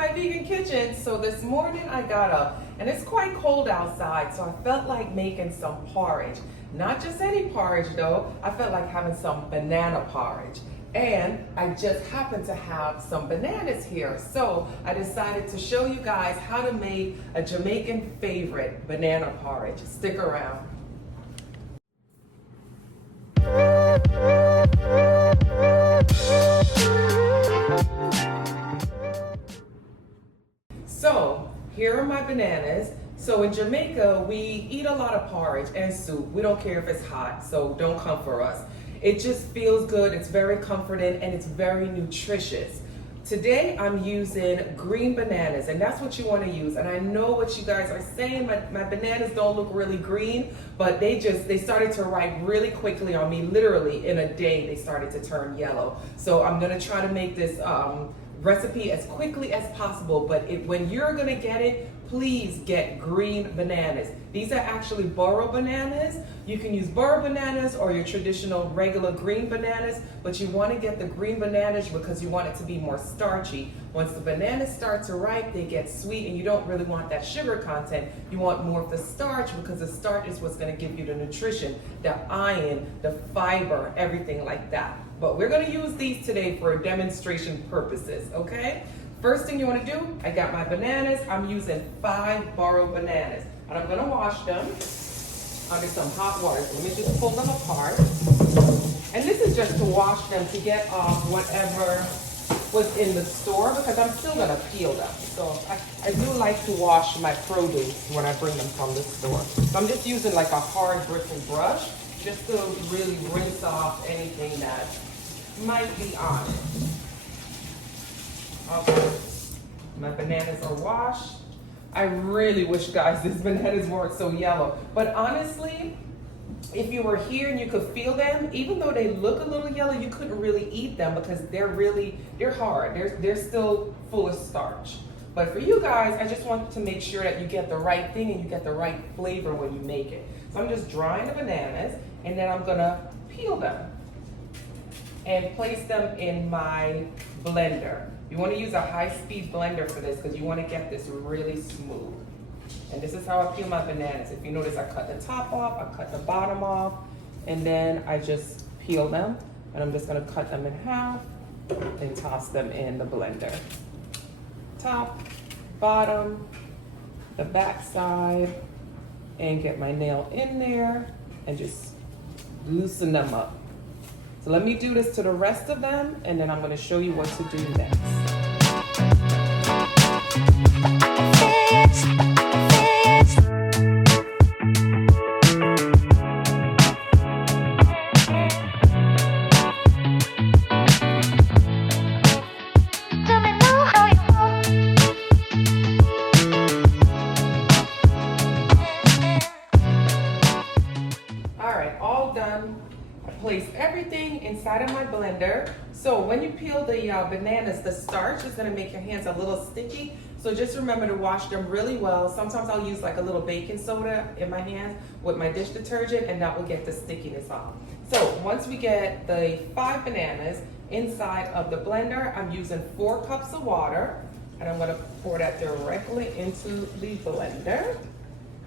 my vegan kitchen. So this morning I got up and it's quite cold outside, so I felt like making some porridge. Not just any porridge though, I felt like having some banana porridge. And I just happened to have some bananas here. So I decided to show you guys how to make a Jamaican favorite banana porridge. Stick around. So here are my bananas. So in Jamaica, we eat a lot of porridge and soup. We don't care if it's hot, so don't come for us. It just feels good, it's very comforting, and it's very nutritious. Today I'm using green bananas, and that's what you want to use. And I know what you guys are saying, my bananas don't look really green, but they started to ripe really quickly on me. Literally in a day they started to turn yellow. So I'm gonna try to make this recipe as quickly as possible, but when you're gonna get it, please get green bananas. These are actually Burro bananas. You can use Burro bananas or your traditional regular green bananas, but you want to get the green bananas because you want it to be more starchy. Once the bananas start to ripe, they get sweet, and you don't really want that sugar content. You want more of the starch because the starch is what's going to give you the nutrition, the iron, the fiber, everything like that. But we're going to use these today for demonstration purposes, okay? First thing you want to do, I got my bananas. I'm using 5 Burro bananas, and I'm going to wash them under some hot water. So let me just pull them apart. And this is just to wash them to get off whatever was in the store, because I'm still going to peel them. So I do like to wash my produce when I bring them from the store. So I'm just using like a hard bristle brush just to really rinse off anything that might be on it. Okay, my bananas are washed. I really wish, guys, these bananas weren't so yellow. But honestly, if you were here and you could feel them, even though they look a little yellow, you couldn't really eat them because they're hard. They're still full of starch. But for you guys, I just want to make sure that you get the right thing and you get the right flavor when you make it. So I'm just drying the bananas, and then I'm gonna peel them and place them in my blender. You want to use a high-speed blender for this because you want to get this really smooth. And this is how I peel my bananas. If you notice, I cut the top off, I cut the bottom off, and then I just peel them. And I'm just going to cut them in half and toss them in the blender. Top, bottom, the back side, and get my nail in there and just loosen them up. So let me do this to the rest of them, and then I'm going to show you what to do next. All right, all done. Place everything inside of my blender. So when you peel the bananas, the starch is going to make your hands a little sticky. So just remember to wash them really well. Sometimes I'll use like a little baking soda in my hands with my dish detergent, and that will get the stickiness off. So once we get the 5 bananas inside of the blender, I'm using 4 cups of water, and I'm going to pour that directly into the blender.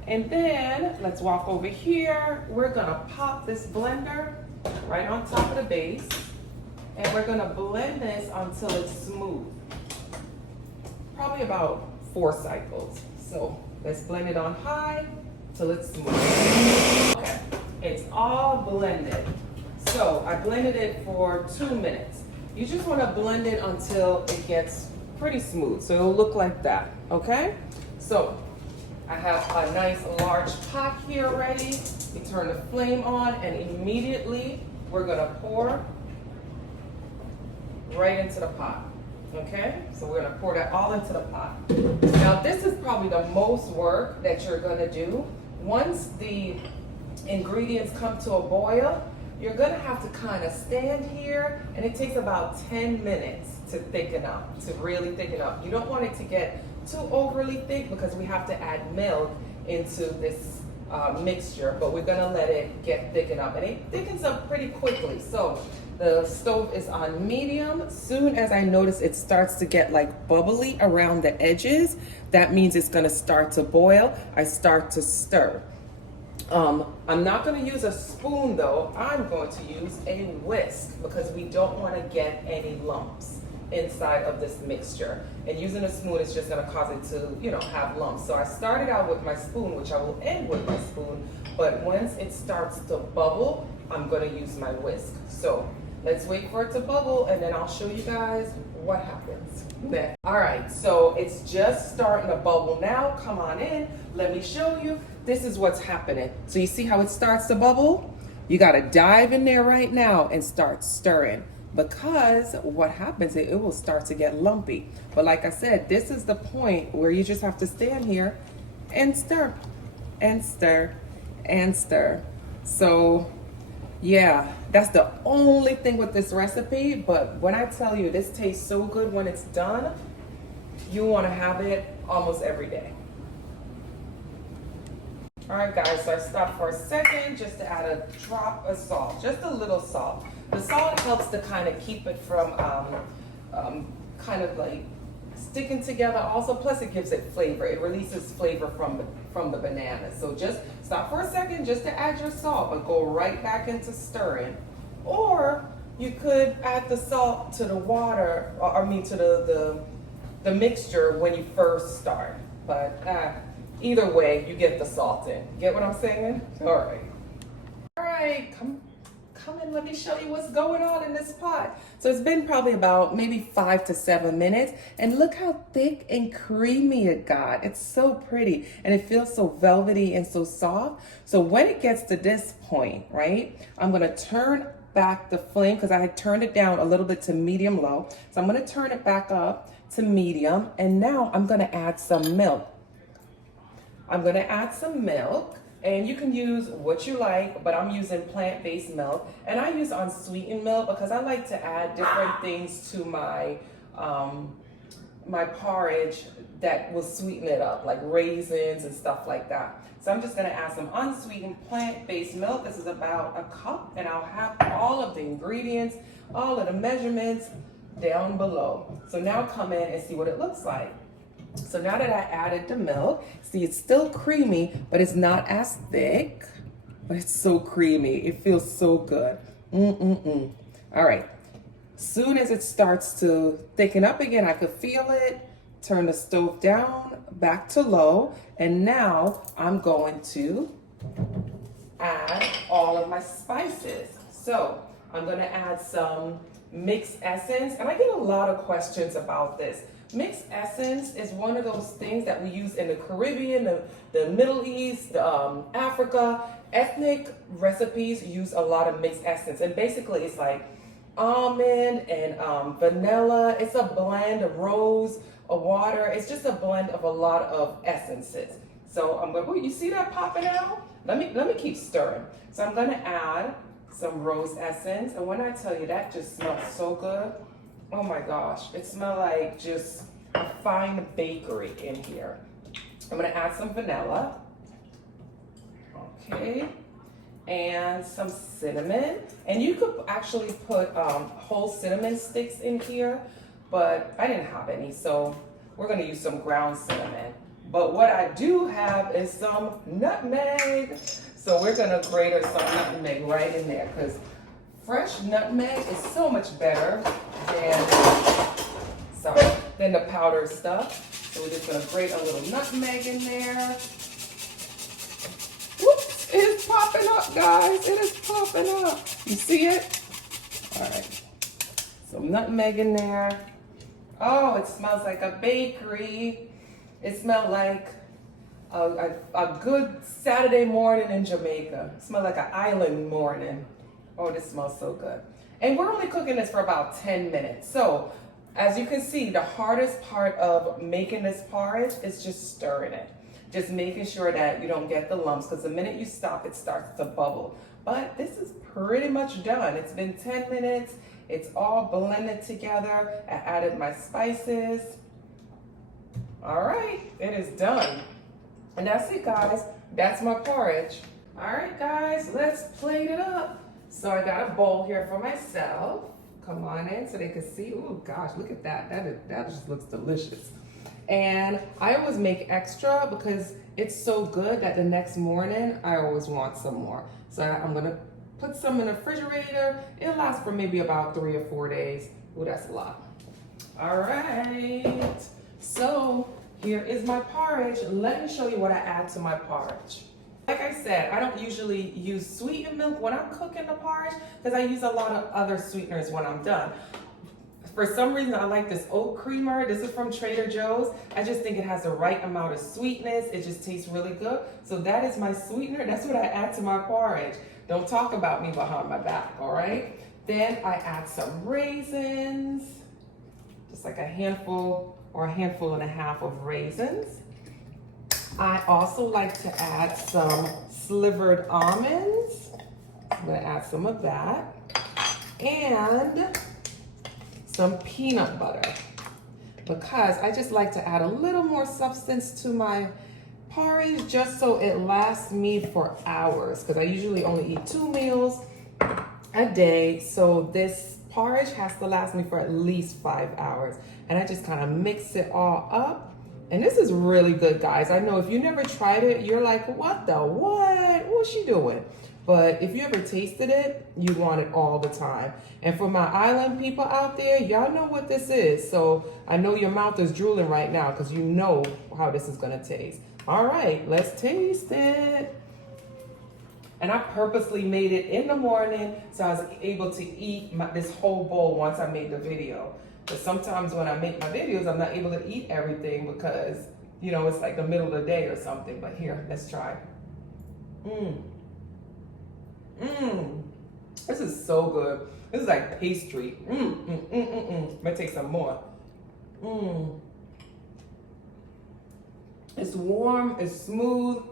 And then let's walk over here. We're going to pop this blender right on top of the base, and we're gonna blend this until it's smooth. Probably about 4 cycles. So let's blend it on high till it's smooth. Okay, it's all blended. So I blended it for 2 minutes. You just wanna blend it until it gets pretty smooth. So it'll look like that, okay? So I have a nice large pot here ready. We turn the flame on, and immediately we're gonna pour right into the pot, okay? So we're gonna pour that all into the pot. Now this is probably the most work that you're gonna do. Once the ingredients come to a boil, you're gonna have to kind of stand here, and it takes about 10 minutes to thicken up, to really thicken up. You don't want it to get too overly thick because we have to add milk into this mixture, but we're gonna let it get thicken up, and it thickens up pretty quickly. So the stove is on medium. Soon as I notice it starts to get like bubbly around the edges, that means it's gonna start to boil. I start to stir. I'm not going to use a spoon though. I'm going to use a whisk because we don't want to get any lumps inside of this mixture. And using a spoon is just going to cause it to, you know, have lumps. So I started out with my spoon, which I will end with my spoon. But once it starts to bubble, I'm going to use my whisk. So let's wait for it to bubble, and then I'll show you guys what happens next. All right, so it's just starting to bubble now. Come on in. Let me show you. This is what's happening. So you see how it starts to bubble? You got to dive in there right now and start stirring, because what happens is it will start to get lumpy. But like I said, this is the point where you just have to stand here and stir and stir and stir. So yeah, that's the only thing with this recipe. But when I tell you this tastes so good when it's done, you want to have it almost every day. All right, guys, so I stopped for a second just to add a drop of salt, just a little salt. The salt helps to kind of keep it from kind of like sticking together. Also, plus it gives it flavor. It releases flavor from the bananas. So just stop for a second just to add your salt, but go right back into stirring. Or you could add the salt to the water, or I mean to the mixture when you first start. But either way, you get the salt in. Get what I'm saying? All right. All right, come in, let me show you what's going on in this pot. So it's been probably about maybe 5 to 7 minutes, and look how thick and creamy it got. It's so pretty, and it feels so velvety and so soft. So when it gets to this point, right, I'm gonna turn back the flame because I had turned it down a little bit to medium low. So I'm gonna turn it back up to medium, and now I'm gonna add some milk. I'm gonna add some milk, and you can use what you like, but I'm using plant-based milk, and I use unsweetened milk because I like to add different things to my my porridge that will sweeten it up, like raisins and stuff like that. So I'm just gonna add some unsweetened plant-based milk. This is about a cup, and I'll have all of the ingredients, all of the measurements down below. So now come in and see what it looks like. So now that I added the milk, see, it's still creamy, but it's not as thick, but it's so creamy. It feels so good. All right. Soon as it starts to thicken up again, I could feel it. Turn the stove down, back to low, and now I'm going to add all of my spices. So I'm gonna add some mixed essence, and I get a lot of questions about this. Mixed essence is one of those things that we use in the Caribbean, the Middle East, Africa. Ethnic recipes use a lot of mixed essence, and basically it's like almond and vanilla. It's a blend of rose, of water. It's just a blend of a lot of essences. So I'm going. Oh, you see that popping out? Let me keep stirring. So I'm gonna add some rose essence, and when I tell you that just smells so good. Oh my gosh, it smells like just a fine bakery in here. I'm gonna add some vanilla. Okay, and some cinnamon. And you could actually put whole cinnamon sticks in here, but I didn't have any, so we're gonna use some ground cinnamon. But what I do have is some nutmeg. So we're gonna grate some nutmeg right in there, because fresh nutmeg is so much better than the powdered stuff. So we're just gonna grate a little nutmeg in there. Whoops, it is popping up, guys. It is popping up. You see it? All right, some nutmeg in there. Oh, it smells like a bakery. It smells like a good Saturday morning in Jamaica. It smells like an island morning. Oh, this smells so good. And we're only cooking this for about 10 minutes. So as you can see, the hardest part of making this porridge is just stirring it. Just making sure that you don't get the lumps, because the minute you stop, it starts to bubble. But this is pretty much done. It's been 10 minutes. It's all blended together. I added my spices. All right, it is done. And that's it, guys. That's my porridge. All right, guys, let's plate it up. So I got a bowl here for myself. Come on in so they can see. Oh gosh, look at that. That just looks delicious. And I always make extra because it's so good that the next morning I always want some more. So I'm gonna put some in the refrigerator. It'll last for maybe about 3 or 4 days. Oh, that's a lot. All right, so here is my porridge. Let me show you what I add to my porridge. Like I said, I don't usually use sweetened milk when I'm cooking the porridge because I use a lot of other sweeteners when I'm done. For some reason, I like this oat creamer. This is from Trader Joe's. I just think it has the right amount of sweetness. It just tastes really good. So that is my sweetener. That's what I add to my porridge. Don't talk about me behind my back, all right? Then I add some raisins, just like a handful or a handful and a half of raisins. I also like to add some slivered almonds. I'm gonna add some of that. And some peanut butter, because I just like to add a little more substance to my porridge just so it lasts me for hours, because I usually only eat 2 meals a day. So this porridge has to last me for at least 5 hours. And I just kind of mix it all up. And this is really good, guys. I know if you never tried it, you're like, what the what? What's she doing? But if you ever tasted it, you want it all the time. And for my island people out there, y'all know what this is. So I know your mouth is drooling right now because you know how this is gonna taste. All right, let's taste it. And I purposely made it in the morning so I was able to eat this whole bowl once I made the video. But sometimes when I make my videos, I'm not able to eat everything because, you know, it's like the middle of the day or something. But here, let's try. This is so good. This is like pastry. Let me take some more. It's warm, it's smooth.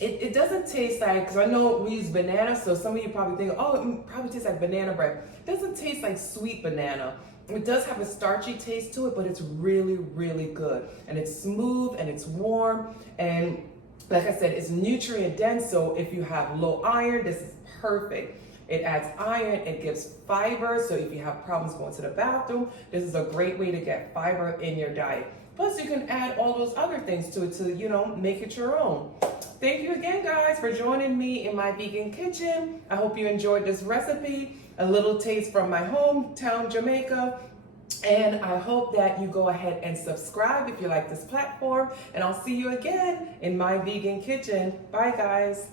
It doesn't taste like, because I know we use banana, so some of you probably think, oh, it probably tastes like banana bread. It doesn't taste like sweet banana. It does have a starchy taste to it, but it's really, really good. And it's smooth and it's warm. And like I said, it's nutrient dense, so if you have low iron, this is perfect. It adds iron, it gives fiber, so if you have problems going to the bathroom, this is a great way to get fiber in your diet. Plus, you can add all those other things to it to, you know, make it your own. Thank you again, guys, for joining me in my vegan kitchen. I hope you enjoyed this recipe, a little taste from my hometown, Jamaica. And I hope that you go ahead and subscribe if you like this platform. And I'll see you again in my vegan kitchen. Bye, guys.